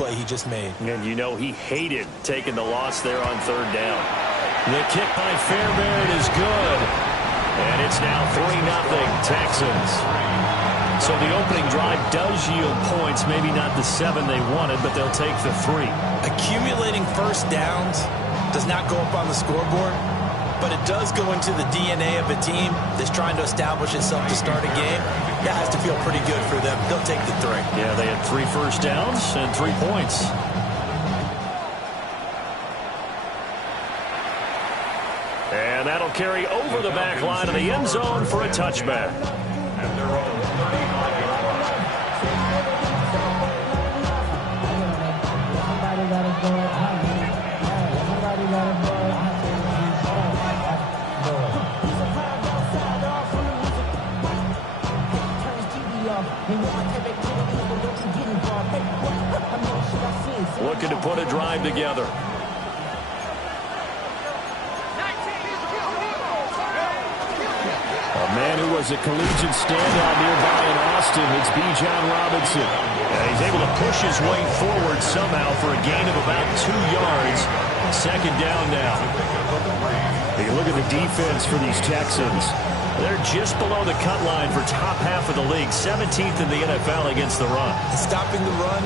play he just made. And you know he hated taking the loss there on third down. The kick by Fairbairn is good. And it's now 3-0 Texans. So the opening drive does yield points, maybe not the 7 they wanted, but they'll take the 3. Accumulating first downs does not go up on the scoreboard, but it does go into the DNA of a team that's trying to establish itself to start a game. That has to feel pretty good for them. They'll take the 3. Yeah, they had 3 first downs and 3 points. And that'll carry over the back line of the end zone for a touchback. Looking to put a drive together. A man who was a collegiate standout nearby in Austin, it's Bijan Robinson. And he's able to push his way forward somehow for a gain of about 2 yards. Second down now. Take a look at the defense for these Texans. They're just below the cut line for top half of the league, 17th in the NFL against the run. Stopping the run,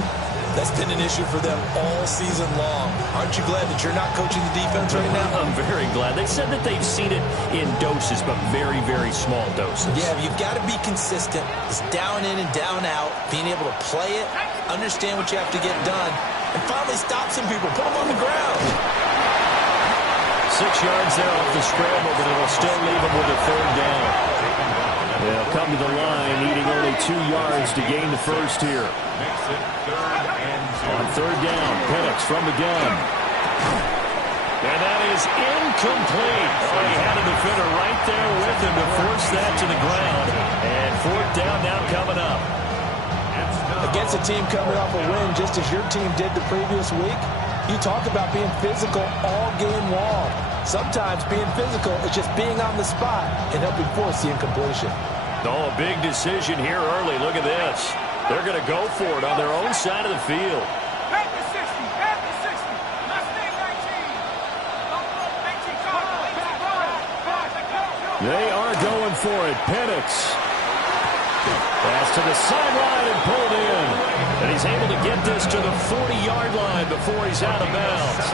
that's been an issue for them all season long. Aren't you glad that you're not coaching the defense right now? I'm very glad. They said that they've seen it in doses, but very, very small doses. Yeah, you've got to be consistent. It's down in and down out, being able to play it, understand what you have to get done, and finally stop some people, put them on the ground. 6 yards there off the scramble, but it'll still leave them with a third down. They'll come to the line, needing only 2 yards to gain the first here. On third down, Penix from the gun. And that is incomplete. Oh, he had a defender right there with him to force that to the ground. And fourth down now coming up. Against a team coming off a win, just as your team did the previous week, you talk about being physical all game long. Sometimes being physical is just being on the spot and helping force the incompletion. Oh, a big decision here early. Look at this. They're going to go for it on their own side of the field. They are going for it. Penix. Pass to the sideline and pulled in. And he's able to get this to the 40-yard line before he's out of bounds.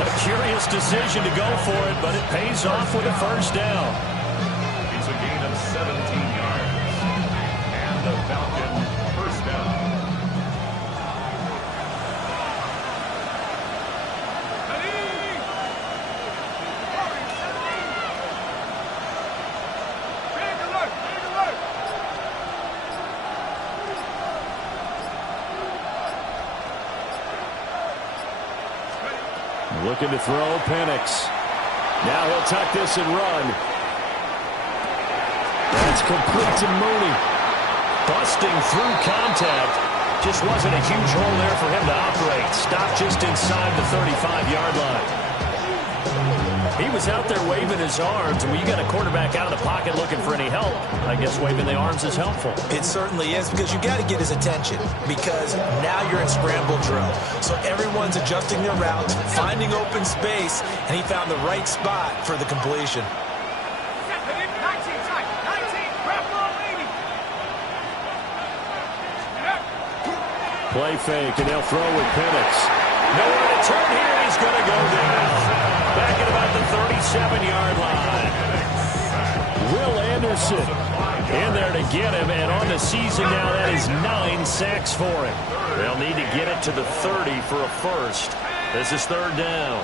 A curious decision to go for it, but it pays off with a first down. It's a gain of 17 yards. And the Falcon first down. Looking to throw, Penix. Now he'll tuck this and run. That's complete to Mooney. Busting through contact. Just wasn't a huge hole there for him to operate. Stopped just inside the 35-yard line. He was out there waving his arms, and when you got a quarterback out of the pocket looking for any help, I guess waving the arms is helpful. It certainly is, because you got to get his attention, because now you're in scramble drill. So everyone's adjusting their routes, finding open space, and he found the right spot for the completion. Play fake, and they'll throw with Penix. Nowhere to turn here, he's going to go down. Back at about the 37-yard line. Will Anderson in there to get him, and on the season now, that is 9 sacks for him. They'll need to get it to the 30 for a first. This is third down.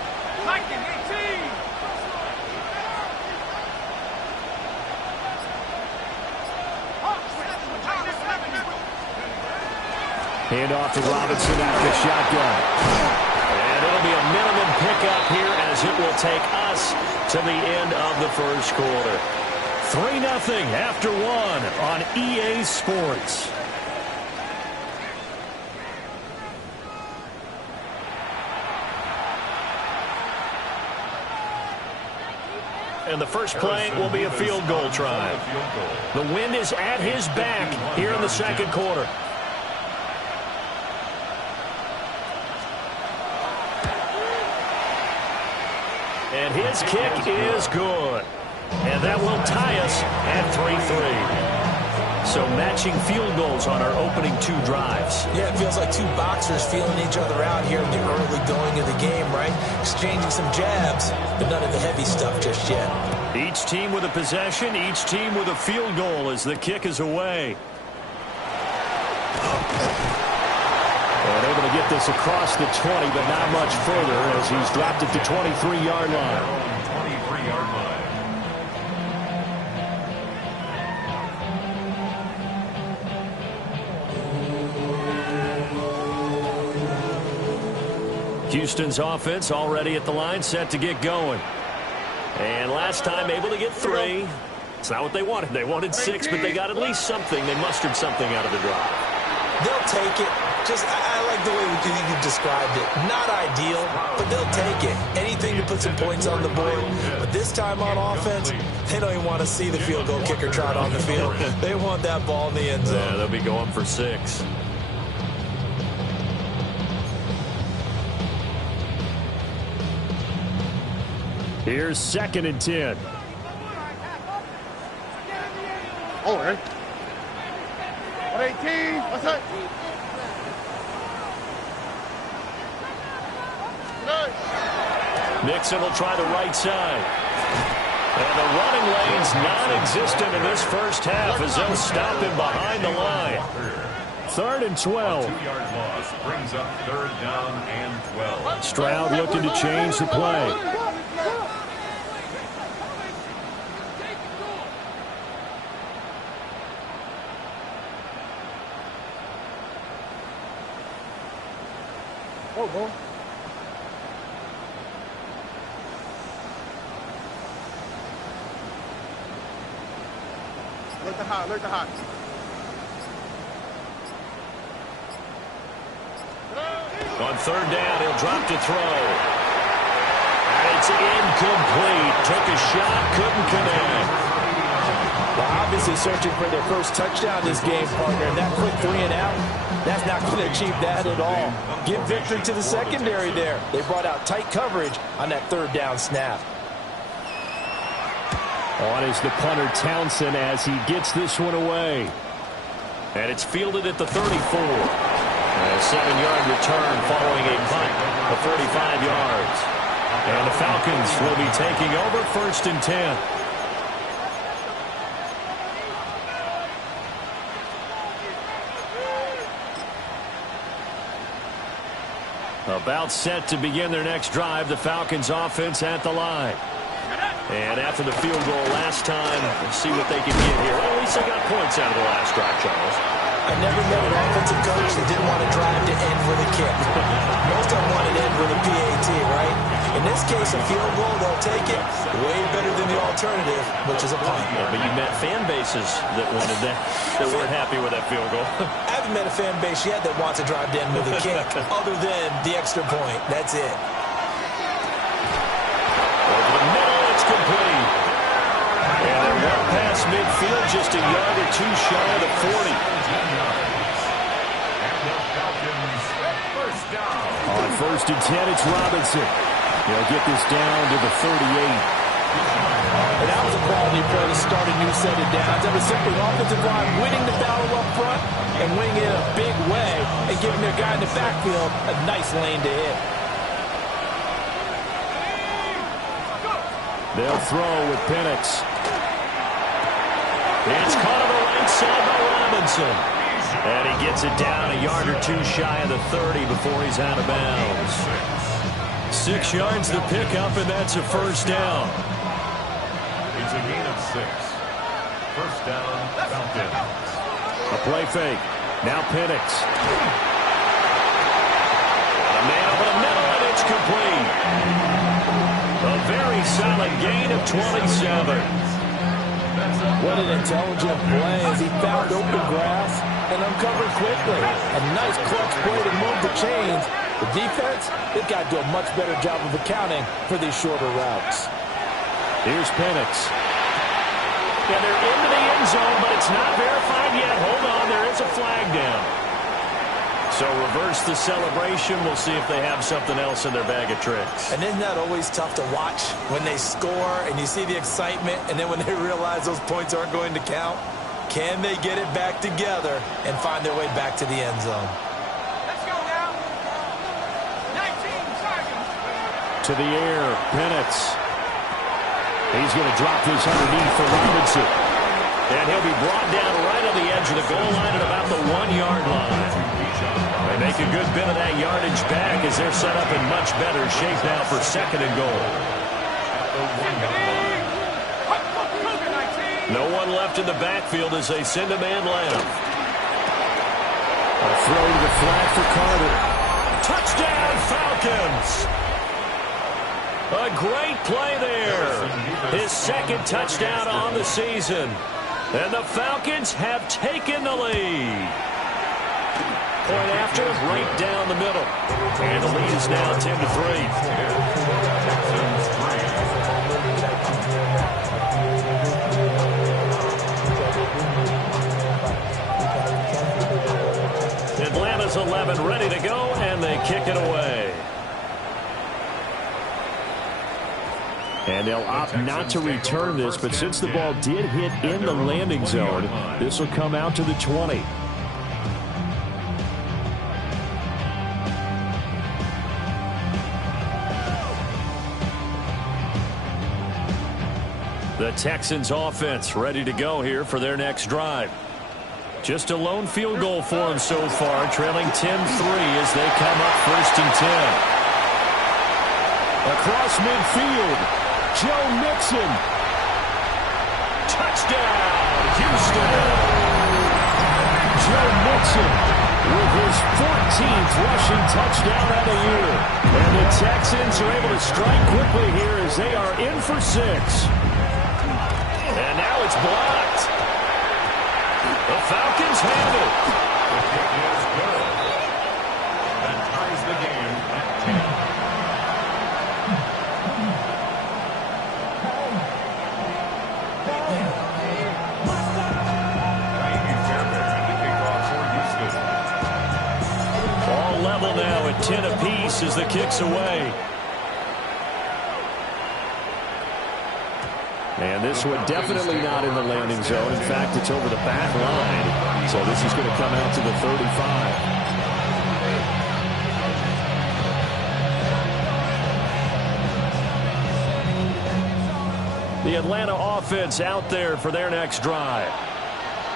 Hand off to Robinson out of the shotgun. And it'll be a minimum pickup here as it will take us to the end of the first quarter. 3-0 after 1 on EA Sports. And the first play will be a field goal try. The wind is at his back here in the second quarter. And his kick is good. And that will tie us at 3-3. So matching field goals on our opening 2 drives. Yeah, it feels like 2 boxers feeling each other out here in the early going of the game, right? Exchanging some jabs, but none of the heavy stuff just yet. Each team with a possession, each team with a field goal as the kick is away. And able to get this across the 20, but not much further as he's dropped it to 23-yard line. 23-yard line. Houston's offense already at the line, set to get going. And last time able to get 3. It's not what they wanted. They wanted 6, but they got at least something. They mustered something out of the drive. They'll take it. I like the way you described it. Not ideal, but they'll take it. Anything to put some points on the board. But this time on offense, they don't even want to see the field goal kicker trot on the field. They want that ball in the end zone. Yeah, they'll be going for 6. Here's 2nd and 10. Oh, right. 118. What's that? Nixon will try the right side. And the running lane's non-existent in this first half as they'll stop him behind the line. 3rd and 12. 2-yard loss brings up 3rd down and 12. Stroud looking to change the play. Oh, no. Look the hot, look the hot. On 3rd down, he'll drop to throw. And it's incomplete. Took a shot, couldn't connect. Well, obviously searching for their first touchdown this game, partner. And that quick 3 and out, that's not going to achieve that at all. Give victory to the secondary there. They brought out tight coverage on that 3rd down snap. On is the punter Townsend as he gets this one away. And it's fielded at the 34. A 7-yard return following a punt of 45 yards. And the Falcons will be taking over 1st and 10. About set to begin their next drive, the Falcons offense at the line. And after the field goal last time, let's see what they can get here. Well, at least they got points out of the last drive, Charles. I never met an offensive coach that didn't want to drive to end with a kick. Most of them want to end with a PAT, right? In this case, a field goal, they'll take it. Way better than the alternative, which is a punt. Yeah, but you met fan bases that wanted that weren't happy with that field goal. I haven't met a fan base yet that wants to drive to end with a kick, other than the extra point. That's it. Over the middle, it's complete. And they're well past midfield, just a yard or 2 shy of the 40. On 1st and 10, it's Robinson. He'll get this down to the 38. And that was a quality play to start a new set of downs. That was simply an offensive line winning the battle up front and winning it in a big way and giving their guy in the backfield a nice lane to hit. They'll throw with Penix. It's caught on the right side by Robinson. And he gets it down a yard or 2 shy of the 30 before he's out of bounds. 6 yards to pick up, and that's a 1st down. It's a gain of 6. 1st down, Falcons. A play fake. Now Penix. A man over the middle, and it's complete. A very solid gain of 27. What an intelligent play as he found open grass and uncovered quickly. A nice clutch play to move the chains. The defense, they've got to do a much better job of accounting for these shorter routes. Here's Penix. Yeah, they're into the end zone, but it's not verified yet. Hold on, there is a flag down. So reverse the celebration. We'll see if they have something else in their bag of tricks. And isn't that always tough to watch when they score and you see the excitement, and then when they realize those points aren't going to count? Can they get it back together and find their way back to the end zone? Let's go now. 19 seconds. To the air, Penix. He's going to drop this underneath for Robinson. And he'll be brought down right on the edge of the goal line at about the 1-yard line. They make a good bit of that yardage back as they're set up in much better shape now for 2nd and goal. No one left in the backfield as they send a man left. A throw to the flat for Carter. Touchdown, Falcons! A great play there. His 2nd touchdown on the season. And the Falcons have taken the lead. Point after, right down the middle. And the lead is now 10-3. Atlanta's 11 ready to go, and they kick it away. And they'll opt not to return this, but since the ball did hit in the landing zone, this will come out to the 20. The Texans offense ready to go here for their next drive. Just a lone field goal for them so far, trailing 10-3 as they come up 1st and 10. Across midfield, Joe Mixon. Touchdown, Houston. Joe Mixon with his 14th rushing touchdown of the year. And the Texans are able to strike quickly here as they are in for 6. And now it's blocked. The Falcons have it. The kick is good. That ties the game at 10. All level now at 10 apiece as the kick's away. And this one definitely not in the landing zone. In fact, it's over the back line. So this is going to come out to the 35. The Atlanta offense out there for their next drive.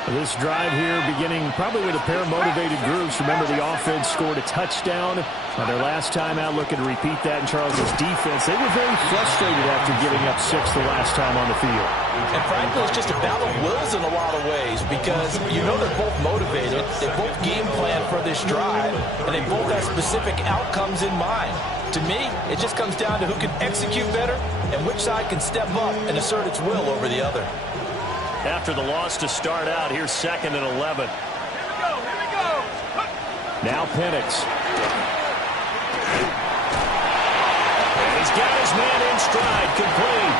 This drive here beginning probably with a pair of motivated groups. Remember, the offense scored a touchdown on their last time out, looking to repeat that in Charles's defense. They were very frustrated after giving up 6 the last time on the field. And frankly, it's just a battle of wills in a lot of ways because you know they're both motivated. They both game plan for this drive, and they both have specific outcomes in mind. To me, it just comes down to who can execute better and which side can step up and assert its will over the other. After the loss to start out, here's 2nd and 11. Here we go. Now Penix. He's got his man in stride, complete.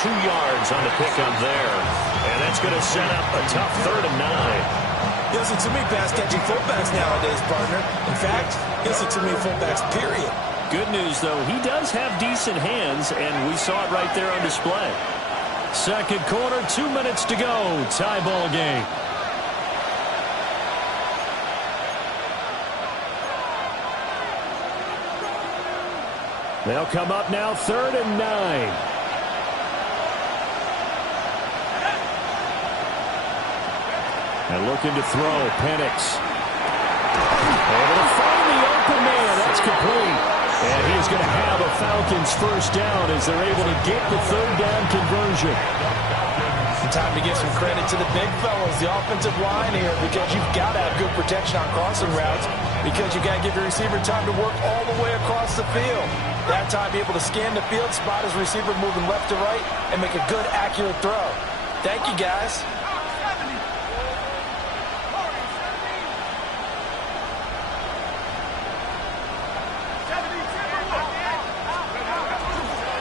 2 yards on the pickup there. And that's going to set up a tough 3rd and 9. Listen to me, pass-catching fullbacks nowadays, partner. In fact, listen to me, fullbacks, period. Good news, though, he does have decent hands, and we saw it right there on display. 2nd quarter, 2 minutes to go. Tie ball game. They'll come up now 3rd and 9. And looking to throw, Penix. Able to find the open man. That's complete. And he's going to have a Falcons 1st down as they're able to get the 3rd down conversion. Time to give some credit to the big fellas, the offensive line here, because you've got to have good protection on crossing routes because you've got to give your receiver time to work all the way across the field. That time be able to scan the field, spot his receiver moving left to right, and make a good, accurate throw. Thank you, guys.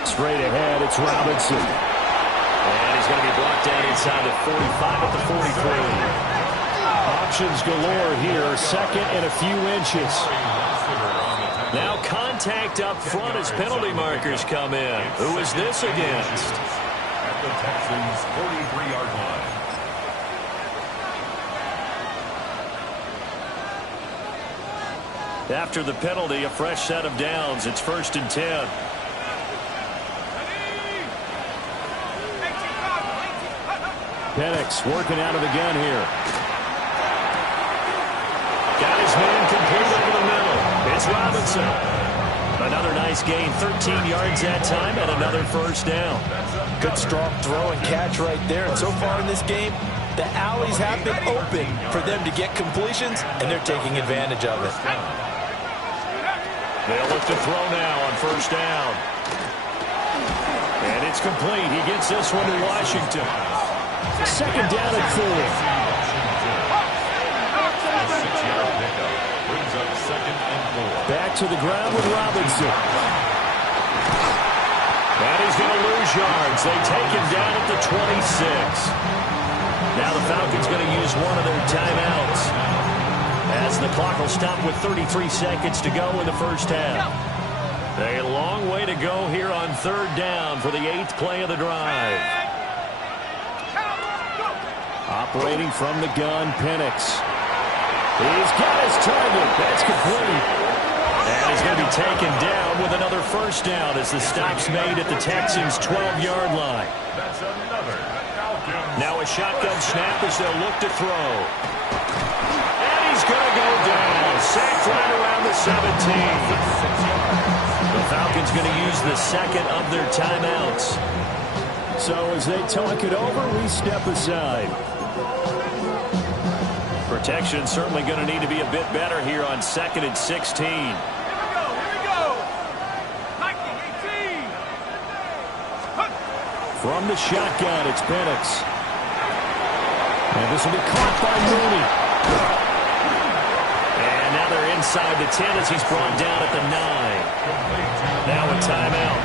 Straight ahead, it's Robinson. And he's going to be brought down inside the 45 at the 43. Options galore here. Second and a few inches. Now contact up front as penalty markers come in. Who is this against? At the Texans' 43-yard line. After the penalty, a fresh set of downs. It's 1st and 10. Penix working out of the gun here. Got his man complete over the middle. It's Robinson. Another nice gain, 13 yards that time, and another first down. Good strong throw and catch right there. And so far in this game, the alleys have been open for them to get completions, and they're taking advantage of it. They'll look to throw now on first down. And it's complete. He gets this one to Washington. Second down and 4. Brings up 2nd and 4. Back to the ground with Robinson. And he's going to lose yards. They take him down at the 26. Now the Falcons going to use one of their timeouts, as the clock will stop with 33 seconds to go in the first half. A long way to go here on 3rd down for the 8th play of the drive. Operating from the gun, Penix. He's got his target. That's complete. And he's going to be taken down with another first down as the stop's made at the Texans' 12-yard line. That's another Falcons. Now a shotgun snap as they'll look to throw. And he's going to go down. Sacked right around the 17. The Falcons going to use the second of their timeouts. So as they talk it over, we step aside. Protection certainly going to need to be a bit better here on 2nd and 16. Here we go. 19-18. From the shotgun, it's Penix. And this will be caught by Mooney. And now they're inside the 10 as he's brought down at the 9. Now a timeout.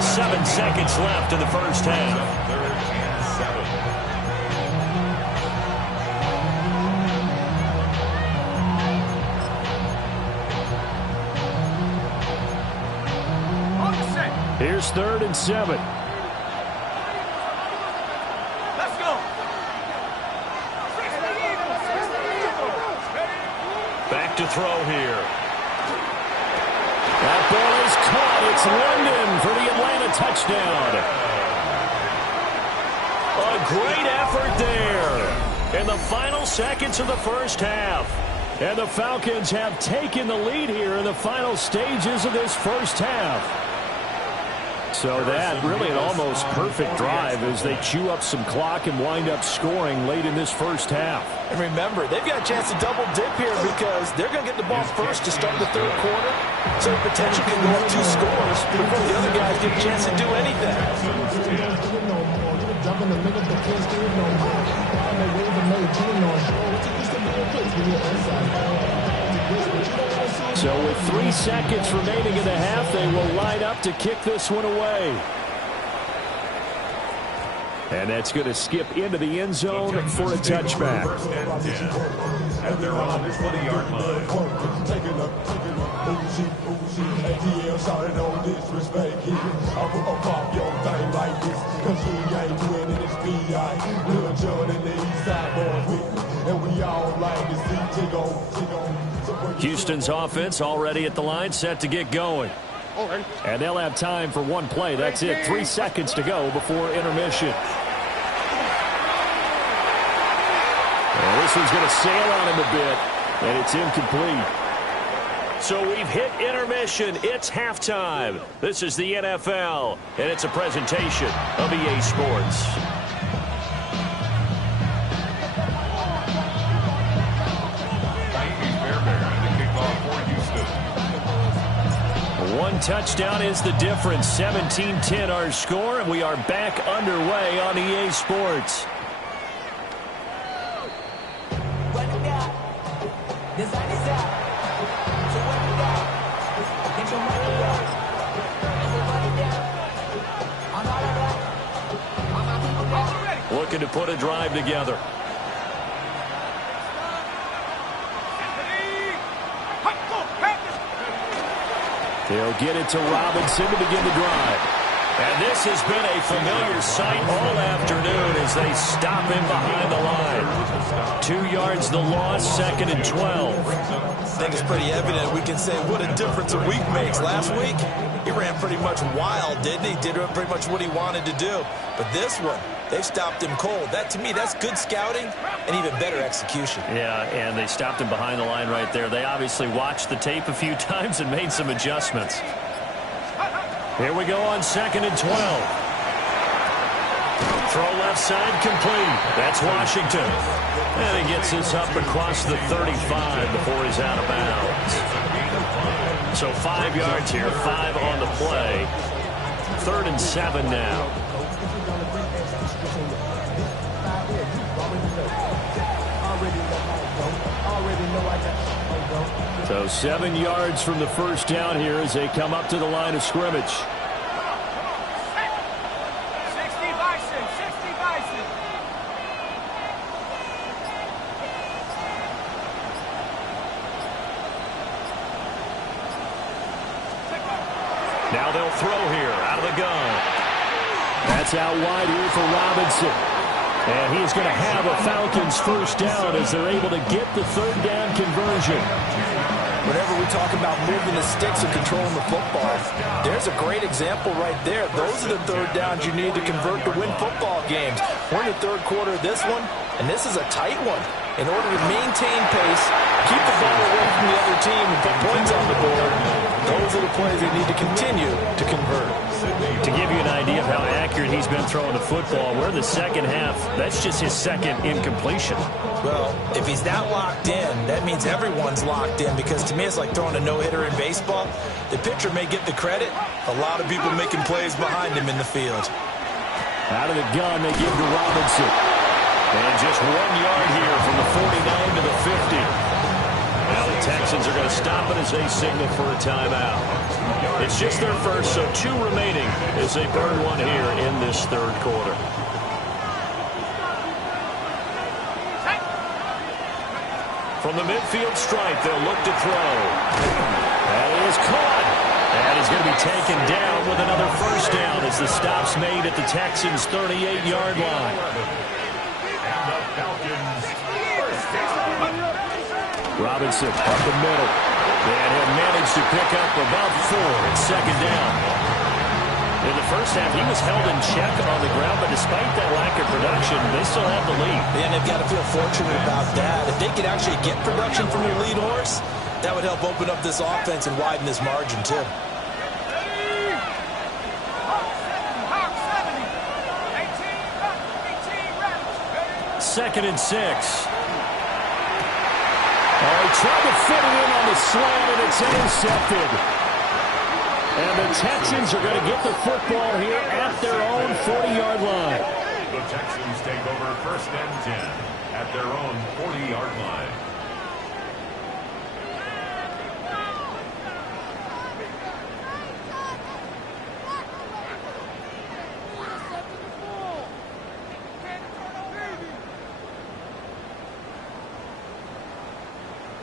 7 seconds left in the first half. 3rd and 7. On the set. Here's 3rd and 7. Let's go. Back to throw here. That ball is caught. It's London for the Atlanta touchdown. A great effort there in the final seconds of the first half. And the Falcons have taken the lead here in the final stages of this first half. So that really an almost perfect drive as they chew up some clock and wind up scoring late in this first half. And remember, they've got a chance to double dip here because they're going to get the ball first to start the 3rd quarter. So potentially can go up 2 scores before the other guys get a chance to do anything. So with 3 seconds remaining in the half, they will line up to kick this one away. And that's going to skip into the end zone for a touchback. 1st and 10. And they're on the 20-yard line. Houston's offense already at the line, set to get going. And they'll have time for one play. That's it. 3 seconds to go before intermission. And this one's going to sail on him a bit, and it's incomplete. So we've hit intermission. It's halftime. This is the NFL, and it's a presentation of EA Sports. One touchdown is the difference. 17-10 our score, and we are back underway on EA Sports. Looking to put a drive together. He'll get it to Robinson to begin the drive. And this has been a familiar sight all afternoon as they stop him behind the line. 2 yards the loss, 2nd and 12. I think it's pretty evident. We can say what a difference a week makes. Last week, he ran pretty much wild, didn't he? Did pretty much what he wanted to do. But this one, they stopped him cold. That, to me, that's good scouting and even better execution. Yeah, and they stopped him behind the line right there. They obviously watched the tape a few times and made some adjustments. Here we go on 2nd and 12. Throw left side complete. That's Washington. And he gets this up across the 35 before he's out of bounds. So 5 yards here, 5 on the play. 3rd and 7 now. So 7 yards from the first down here as they come up to the line of scrimmage. 60 Bison, 60 Bison. Now they'll throw here out of the gun. That's out wide here for Robinson. And he's going to have a Falcons first down as they're able to get the 3rd down conversion. Whenever we talk about moving the sticks and controlling the football, there's a great example right there. Those are the 3rd downs you need to convert to win football games. We're in the 3rd quarter of this one, and this is a tight one. In order to maintain pace, keep the ball away from the other team, and put points on the board, those are the plays they need to continue to convert. To give you an idea of how accurate he's been throwing the football, we're in the second half. That's just his 2nd incompletion. Well, if he's that locked in, that means everyone's locked in, because to me it's like throwing a no-hitter in baseball. The pitcher may get the credit. A lot of people making plays behind him in the field. Out of the gun, they give to Robinson. And just 1 yard here from the 49 to the 50. Now the Texans are going to stop it as they signal for a timeout. It's just their first, so 2 remaining as they burn one here in this 3rd quarter. From the midfield stripe, they'll look to throw. That is caught. And he's going to be taken down with another first down as the stop's made at the Texans' 38-yard line. And the Falcons first down. Robinson up the middle. And he'll manage to pick up about 4 at 2nd down. In the first half, he was held in check on the ground, but despite that lack of production, they still have the lead. And they've got to feel fortunate about that. If they could actually get production from their lead horse, that would help open up this offense and widen this margin, too. 2nd and 6. Oh, he tried to fit it in on the slant, and it's intercepted. And the Texans are going to get the football here at their own 40-yard line. The Texans take over 1st and 10 at their own 40-yard line.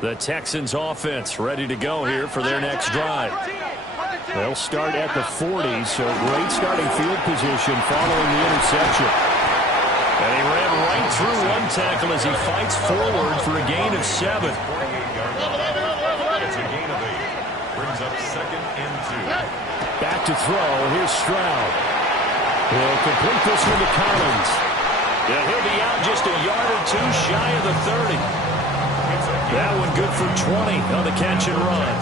The Texans offense ready to go here for their next drive. They'll start at the 40, so great starting field position following the interception. And he ran right through one tackle as he fights forward for a gain of 7. It's a gain of 8. Brings up 2nd and 2. Back to throw. Here's Stroud. He'll complete this one to Collins. Yeah, he'll be out just a yard or 2 shy of the 30. That one good for 20 on the catch and run.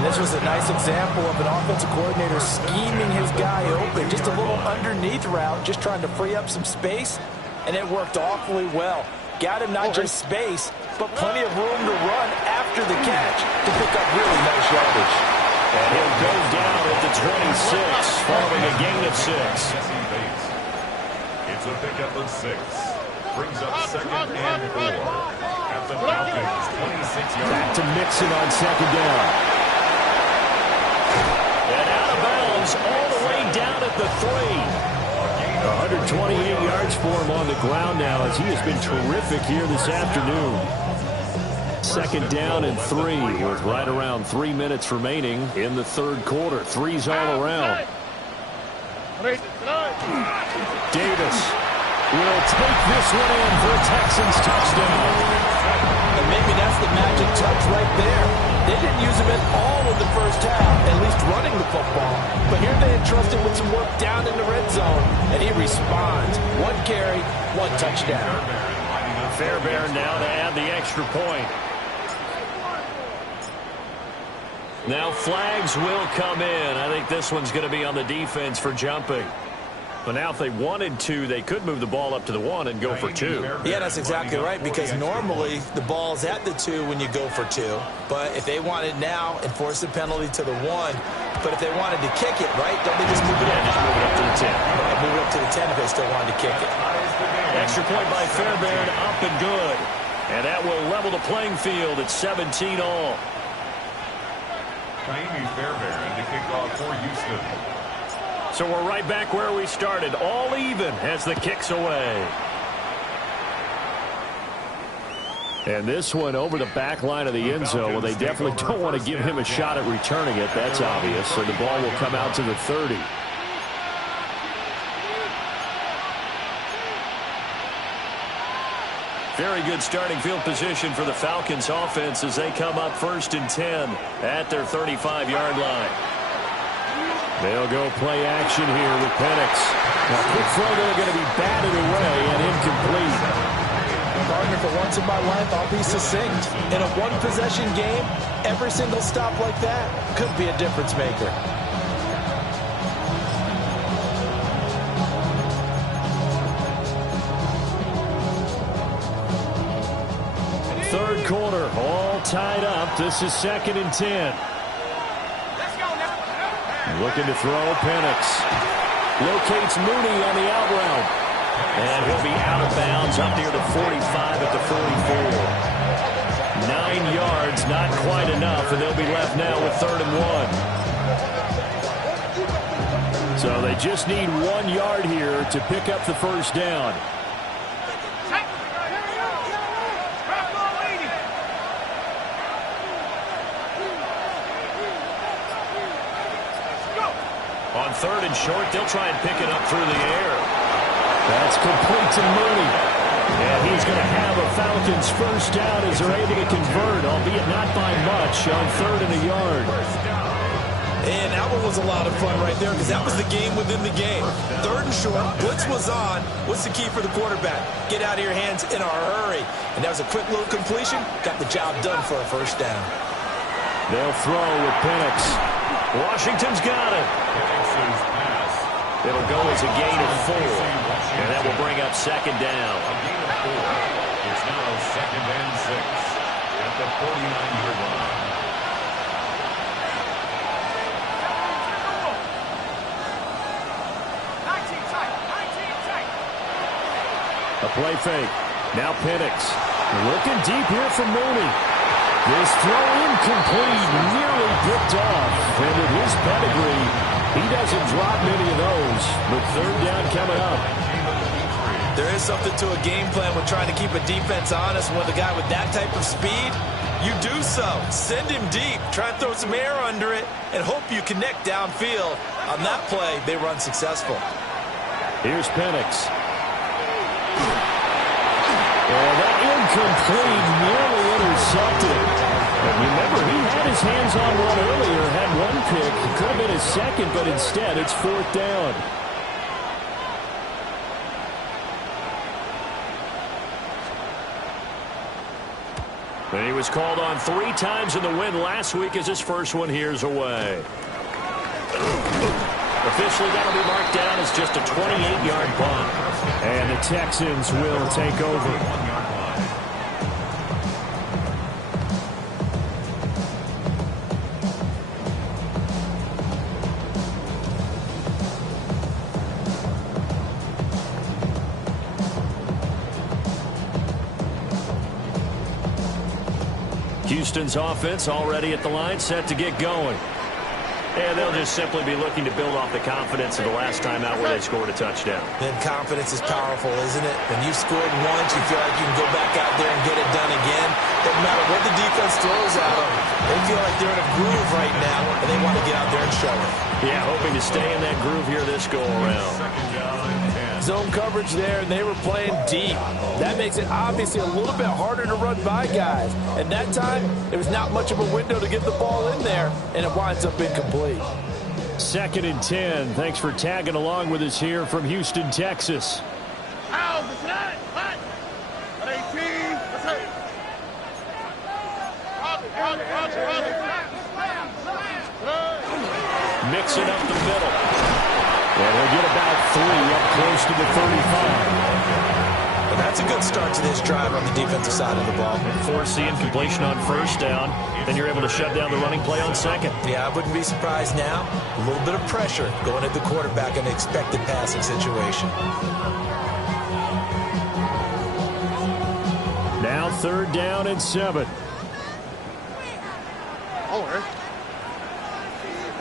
And this was a nice example of an offensive coordinator scheming his guy open. Just a little underneath route, just trying to free up some space, and it worked awfully well. Got him not just space, but plenty of room to run after the catch to pick up really nice yardage. And he'll go down at the 26, following a gain of 6. It's a pickup of 6. Brings up 2nd and 4. At the Falcons, 26 yards. Back to Mixon on 2nd down. And out of bounds all the way down at the 3. 128 yards for him on the ground now as he has been terrific here this afternoon. second down and 3 with right around 3 minutes remaining in the third quarter. Threes all around. Davis will take this one in for a Texans touchdown. And maybe that's the magic touch right there. They didn't use him at all in the first half, at least running the football. But here they entrusted with some work down in the red zone, and he responds. 1 carry, 1 touchdown. Fairbairn now to add the extra point. Now flags will come in. I think this one's going to be on the defense for jumping. But now if they wanted to, they could move the ball up to the 1 and go for 2. Yeah, that's exactly right, because normally the ball's at the 2 when you go for 2. But if they want it now, enforce the penalty to the 1. But if they wanted to kick it, right, don't they just move it up? Yeah, just move it up to the 10. Right, move it up to the 10 if they still wanted to kick it. Extra point by Fairbairn, up and good. And that will level the playing field at 17 all. Fairbairn to kick off for Houston. So we're right back where we started, all even as the kick's away. And this one over the back line of the end zone. Well, they definitely don't want to give him a shot at returning it. That's obvious. So the ball will come out to the 30. Very good starting field position for the Falcons offense as they come up 1st and 10 at their 35-yard line. They'll go play action here with Penix. Now, quick throw, they're going to be batted away and incomplete. Gardner, for once in my life, I'll be succinct. In a one-possession game, every single stop like that could be a difference maker. Third quarter, all tied up. This is 2nd and 10. Looking to throw, Penix. Locates Mooney on the out route. And he'll be out of bounds up near the 45 at the 44. 9 yards, not quite enough, and they'll be left now with 3rd and 1. So they just need 1 yard here to pick up the first down. On 3rd and short, they'll try and pick it up through the air. That's complete to Mooney. And he's going to have a Falcons first down as they're able to convert, albeit not by much, on 3rd and a yard. And that one was a lot of fun right there because that was the game within the game. 3rd and short, blitz was on. What's the key for the quarterback? Get out of your hands in a hurry. And that was a quick little completion. Got the job done for a first down. They'll throw with Penix. Washington's got it. It'll go as a gain of 4. And that will bring up 2nd down. A gain of 4. It's now 2nd and 6 at the 49-yard line. A play fake. Now Penix. Looking deep here for Mooney. This throw incomplete, nearly picked off. And with his pedigree, he doesn't drop many of those. But 3rd down coming up. There is something to a game plan with trying to keep a defense honest. With a guy with that type of speed, you do so. Send him deep. Try and throw some air under it and hope you connect downfield. On that play, they were unsuccessful. Here's Penix. Oh, that incomplete, nearly intercepted. And remember, he had his hands on one earlier, had 1 pick. It could have been his 2nd, but instead it's 4th down. And he was called on 3 times in the win last week as his first one here's away. Officially, that'll be marked down as just a 28-yard punt. And the Texans will take over. Houston's offense already at the line, set to get going. And they'll just simply be looking to build off the confidence of the last time out where they scored a touchdown. Then confidence is powerful, isn't it? When you've scored once, you feel like you can go back out there and get it done again. Doesn't matter what the defense throws at them. They feel like they're in a groove right now, and they want to get out there and show it. Yeah, hoping to stay in that groove here this go-around. Zone coverage there, and they were playing deep. That makes it obviously a little bit harder to run by guys. And that time, there was not much of a window to get the ball in there, and it winds up incomplete. 2nd and 10. Thanks for tagging along with us here from Houston, Texas. Mixing up the middle. And he'll get about 3 up close to the 35. And that's a good start to this drive on the defensive side of the ball. Force the incompletion on 1st down. Then you're able to shut down the running play on 2nd. Yeah, I wouldn't be surprised now. A little bit of pressure going at the quarterback in an expected passing situation. Now 3rd down and 7. Over.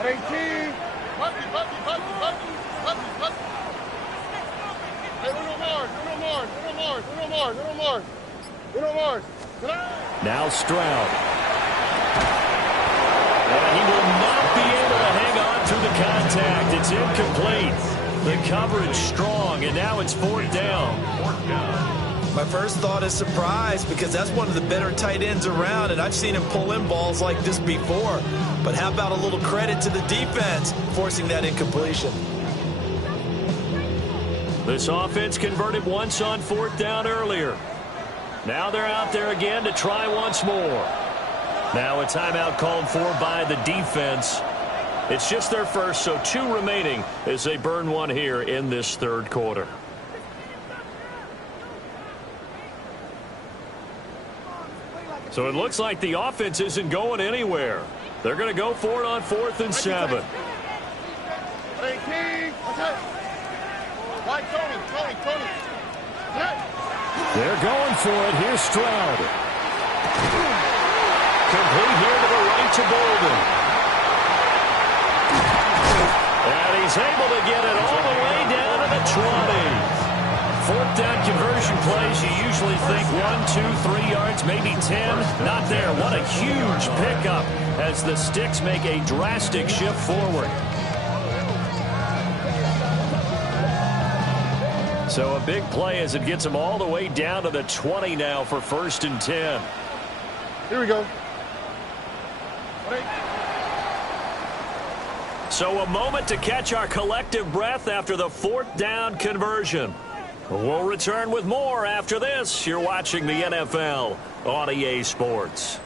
18. Now Stroud. And he will not be able to hang on through the contact. It's incomplete. The coverage strong, and now it's 4th down. My first thought is surprise because that's one of the better tight ends around, and I've seen him pull in balls like this before. But how about a little credit to the defense forcing that incompletion? This offense converted once on 4th down earlier. Now they're out there again to try once more. Now a timeout called for by the defense. It's just their first, so 2 remaining as they burn one here in this 3rd quarter. So it looks like the offense isn't going anywhere. They're going to go for it on 4th and 7. They're going for it. Here's Stroud. Complete here to the right to Bolden. And he's able to get it all the way down to the 20. 4th down conversion plays, you usually think 1, 2, 3 yards, maybe 10. Not there. What a huge pickup as the Sticks make a drastic shift forward. So a big play as it gets them all the way down to the 20 now for 1st and 10. Here we go. So a moment to catch our collective breath after the 4th down conversion. We'll return with more after this. You're watching the NFL on EA Sports.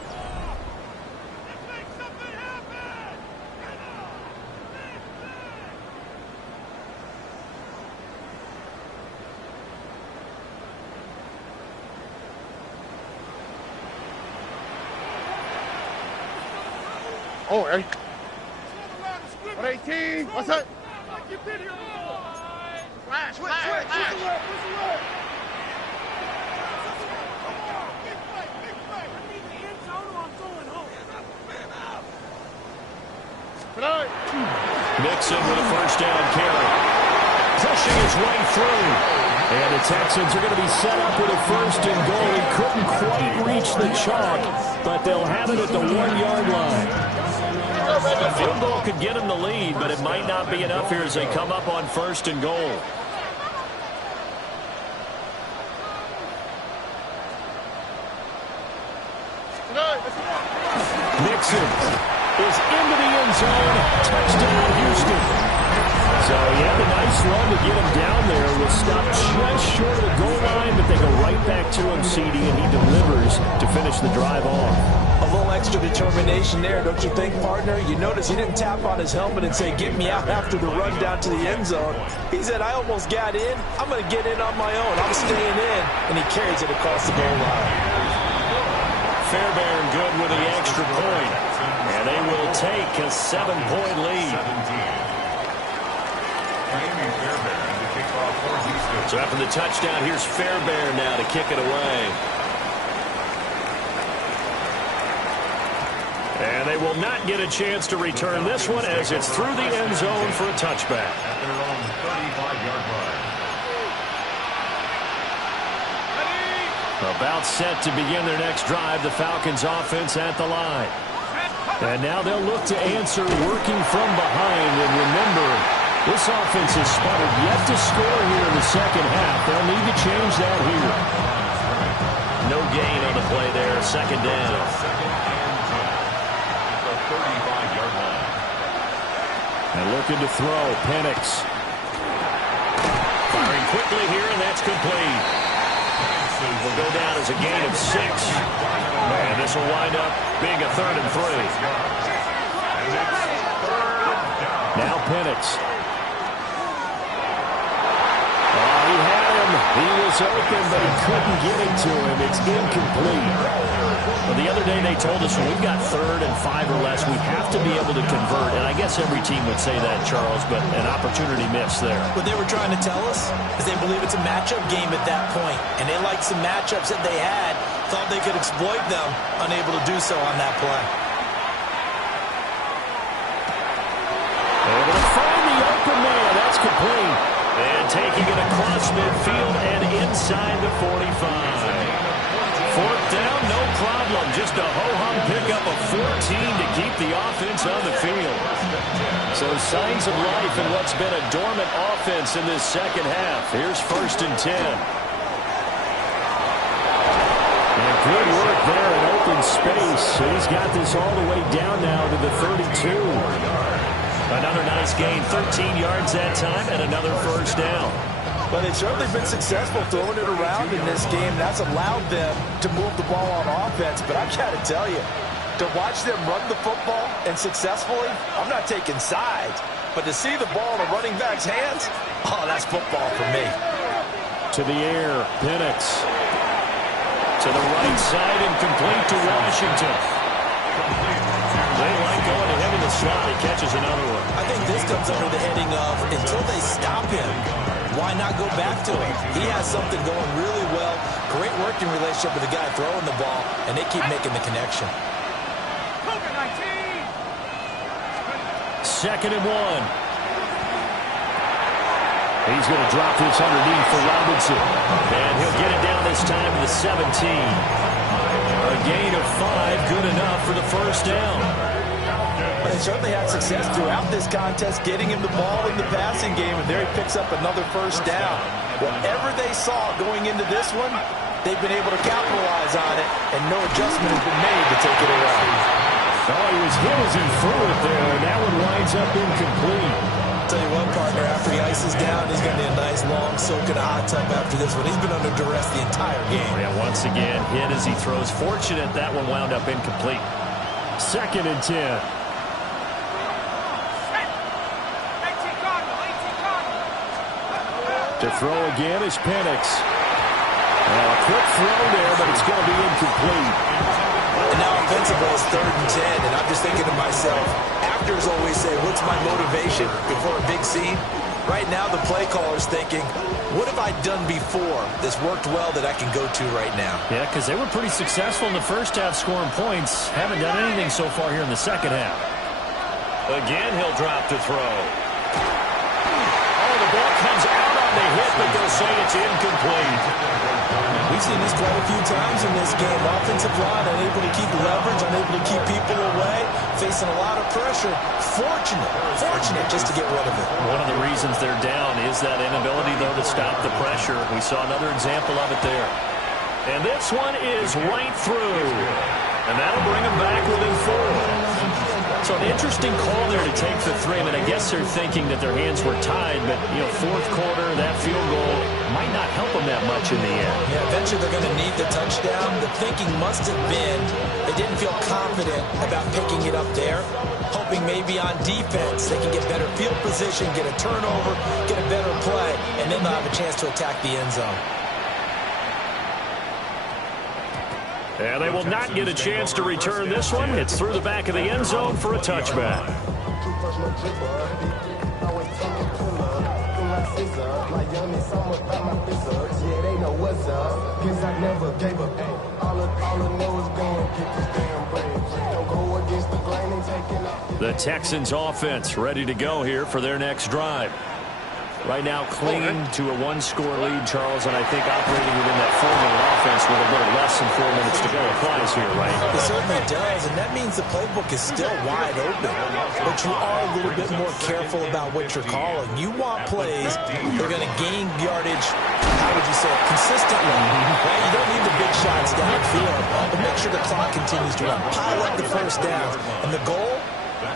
Oh, Eric. 118. What's that? Flash, flash, flash. Mixon with a 1st down carry. Pushing his way through. And the Texans are going to be set up with a 1st and goal. He couldn't quite reach the chalk, but they'll have it at the 1-yard line. A field goal could get him the lead, but it might not be enough here as they come up on 1st and goal. Mixon is into the end zone. Touchdown, Houston. So he had a nice run to get him down there. Was stopped just short of the goal line, but they go right back to him, CD, and he delivers to finish the drive off. A little extra determination there, don't you think, partner? You notice he didn't tap on his helmet and say, get me out after the run down to the end zone. He said, I almost got in. I'm going to get in on my own. I'm staying in. And he carries it across the goal line. Fairbairn good with the extra point. And they will take a 7-point lead. So after the touchdown, here's Fairbairn now to kick it away. And they will not get a chance to return this one as it's through the end zone for a touchback. At their own 35-yard line. About set to begin their next drive, the Falcons offense at the line. And now they'll look to answer working from behind. And remember, this offense has sputtered yet to score here in the second half. They'll need to change that here. No gain on the play there, second down. The 35-yard line. And looking to throw, Penix. Firing quickly here, and that's complete. Will go down as a gain of 6. And this will wind up being a 3rd and 3. Now Penix. Oh, he had him. He was open, but he couldn't get it to him. It's incomplete. Well, the other day they told us when we've got 3rd and 5 or less, we have to be able to convert. And I guess every team would say that, Charles, but an opportunity missed there. What they were trying to tell us is they believe it's a matchup game at that point. And they liked some matchups that they had, thought they could exploit them, unable to do so on that play. Able to find the open man. That's complete. And taking it across midfield and inside the 45. 4th down, no problem. Just a ho-hum pickup of 14 to keep the offense on the field. So signs of life in what's been a dormant offense in this second half. Here's 1st and 10. And good work there in open space. He's got this all the way down now to the 32. Another nice gain, 13 yards that time, and another 1st down. But they've certainly been successful throwing it around in this game. That's allowed them to move the ball on offense. But I've got to tell you, to watch them run the football and successfully, I'm not taking sides. But to see the ball in a running back's hands, oh, that's football for me. To the air, Penix. To the right side and complete to Washington. They like going to him in the slot. He catches another one. I think this comes under the heading of until they stop him, why not go back to him? He has something going really well. Great working relationship with the guy throwing the ball, and they keep making the connection. 2nd and 1. He's going to drop this underneath for Robinson. And he'll get it down this time to the 17. A gain of 5, good enough for the 1st down. They certainly had success throughout this contest, getting him the ball in the passing game, and there he picks up another 1st down. Whatever they saw going into this one, they've been able to capitalize on it, and no adjustment has been made to take it away. Oh, he was hit as he threw it there, and that one winds up incomplete. Tell you what, partner, after he ices down, he's going to need a nice long soak in a hot tub after this one. He's been under duress the entire game. Yeah, once again, hit as he throws. Fortunate that one wound up incomplete. 2nd and 10. To throw again is Penix. A quick throw there, but it's going to be incomplete. And now offensively, it's 3rd and 10, and I'm just thinking to myself, actors always say, what's my motivation before a big scene? Right now, the play caller's thinking, what have I done before that's worked well that I can go to right now? Yeah, because they were pretty successful in the first half scoring points. Haven't done anything so far here in the second half. Again, he'll drop to throw. Oh, the ball comes out on the hit, but they'll say it's incomplete. We've seen this quite a few times in this game. Offensive line unable to keep leverage, unable to keep people away, facing a lot of pressure. Fortunate just to get rid of it. One of the reasons they're down is that inability, though, to stop the pressure. We saw another example of it there. And this one is right through. And that'll bring them back within 4. So an interesting call there to take the 3. I mean, I guess they're thinking that their hands were tied, but, you know, 4th quarter, that field goal might not help them that much in the end. Yeah, eventually they're going to need the touchdown. The thinking must have been they didn't feel confident about picking it up there, hoping maybe on defense they can get better field position, get a turnover, get a better play, and then they'll have a chance to attack the end zone. And they will not get a chance to return this one. It's through the back of the end zone for a touchback. All I know is going, get this damn bread. Don't go against the The Texans offense ready to go here for their next drive. Right now clinging to a one-score lead, Charles, and I think operating within that 4-minute offense with a little less than 4 minutes to go applies here, right? It certainly does, and that means the playbook is still wide open. But you are a little bit more careful about what you're calling. You want plays that are going to gain yardage, how would you say it, consistently. Right? You don't need the big shots downfield, but make sure the clock continues to run. Pile up the first downs, and the goal?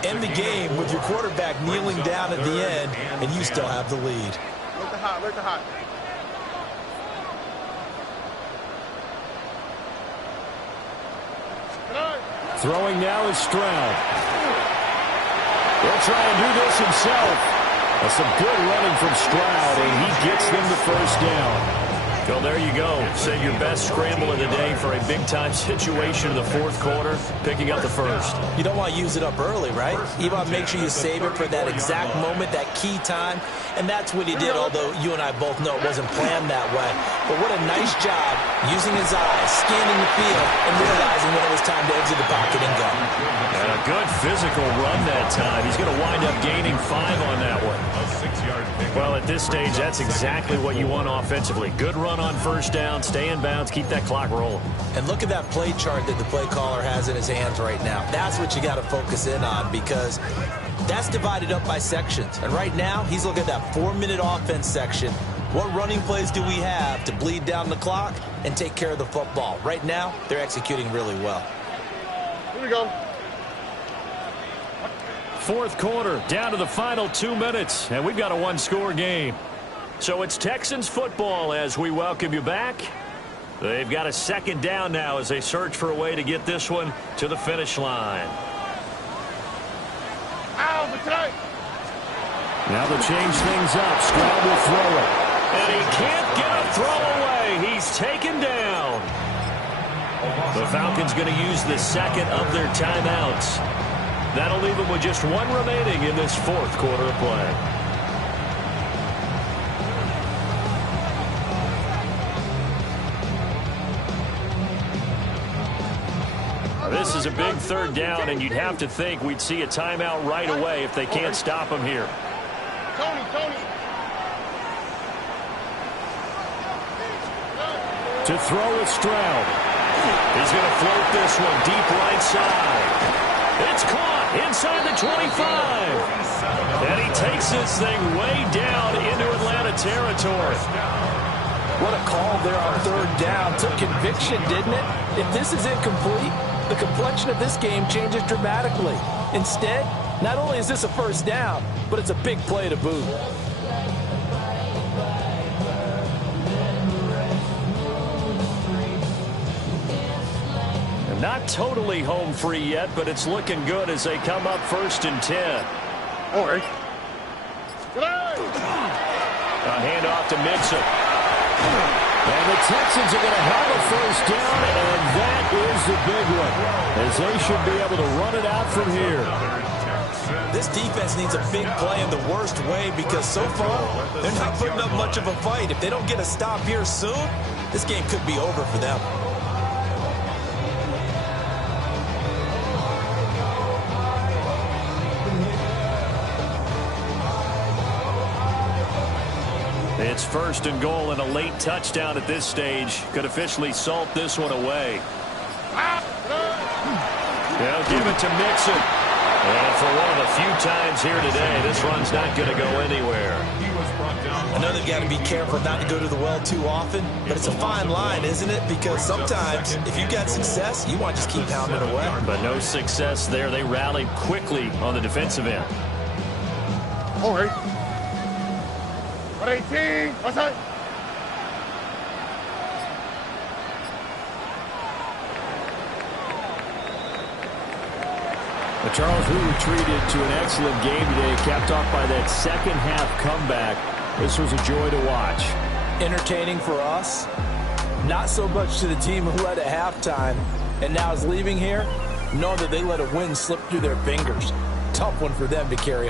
End the game with your quarterback kneeling down at the end, and you still have the lead. Let the hot, let the hot. Throwing now is Stroud. He'll try and do this himself. That's some good running from Stroud, and he gets them the first down. Well, there you go. Say your best scramble of the day for a big-time situation in the fourth quarter, picking up the first. You don't want to use it up early, right? You want to make sure you save it for that exact moment, that key time, and that's what he did, although you and I both know it wasn't planned that way. But what a nice job using his eyes, scanning the field, and realizing when it was time to exit the pocket and go. And a good physical run that time. He's going to wind up gaining 5 on that one. A 6-yard pickup. Well, at this stage, that's exactly what you want offensively. Good run on first down, stay in bounds, keep that clock rolling. And look at that play chart that the play caller has in his hands right now. That's what you got to focus in on, because that's divided up by sections. And right now, he's looking at that 4-minute offense section. What running plays do we have to bleed down the clock and take care of the football? Right now, they're executing really well. Here we go. Fourth quarter, down to the final 2 minutes, and we've got a one-score game. So it's Texans football as we welcome you back. They've got a second down now as they search for a way to get this one to the finish line. Ow, the tight. Now to change things up, Stroud will throw it. And he can't get a throw away. He's taken down. The Falcons going to use the second of their timeouts. That'll leave them with just 1 remaining in this fourth quarter of play. This is a big third down, and you'd have to think we'd see a timeout right away if they can't stop him here. Tony. To throw is Stroud. He's going to float this one deep right side. It's caught inside the 25. And he takes this thing way down into Atlanta territory. What a call there on third down. Took conviction, didn't it? If this is incomplete, the complexion of this game changes dramatically. Instead, not only is this a first down, but it's a big play to boot. Not totally home free yet, but it's looking good as they come up 1st and 10. All right. A handoff to Mixon. And the Texans are going to have a first down, and that is the big one, as they should be able to run it out from here. This defense needs a big play in the worst way, because so far, they're not putting up much of a fight. If they don't get a stop here soon, this game could be over for them. It's 1st and goal, and a late touchdown at this stage could officially salt this one away. They'll give it to Mixon. And for one of the few times here today, this run's not going to go anywhere. I know they've got to be careful not to go to the well too often, but it's a fine line, isn't it? Because sometimes, if you've got success, you want to just keep pounding away. But no success there. They rallied quickly on the defensive end. All right. 118. What's that? Charles, we were treated to an excellent game today, capped off by that second half comeback. This was a joy to watch. Entertaining for us, not so much to the team who led at halftime and now is leaving here, knowing that they let a win slip through their fingers. Tough one for them to carry home.